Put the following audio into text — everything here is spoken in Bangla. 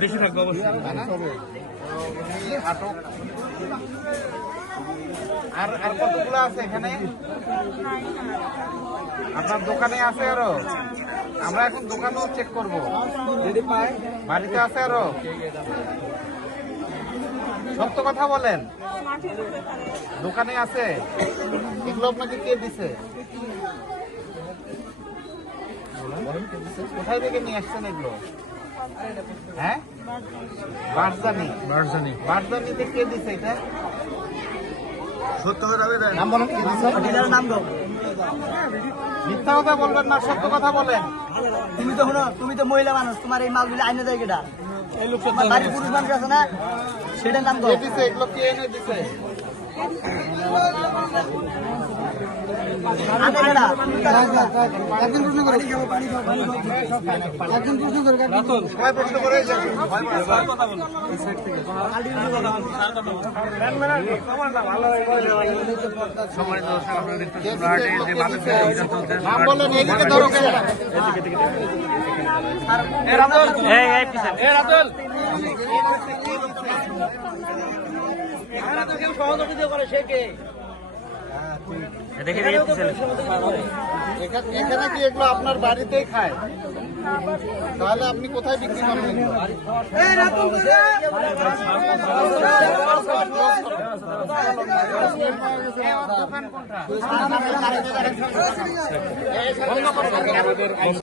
বেশি থাকবে অবশ্যই। আর কতগুলো আছে এখানে আপনার দোকানে আছে আরো? আমরা এখন দোকানেও চেক করবো, বাড়িতে আছে আরো। সত্য কথা বলেন, দোকানে আছে? এগুলো আপনাকে কে দিছে? কোথায় থেকে নিয়ে আসছেন এগুলো? হ্যাঁ, বারজানিতে কে দিছে এটা? সত্য কথা মিথ্যা কথা বলবেন না, সত্য কথা বলেন। তুমি তো মহিলা মানুষ, তোমার এই মালগুলি আইনে দেয় কেটা? বাড়ির পুরুষ মানুষ আছে না, সেটার নাম দিছে। এগুলো কে এনে দিছে? এখানে কি এগুলো আপনার বাড়িতেই খায়? তাহলে আপনি কোথায় বিক্রি করবেন?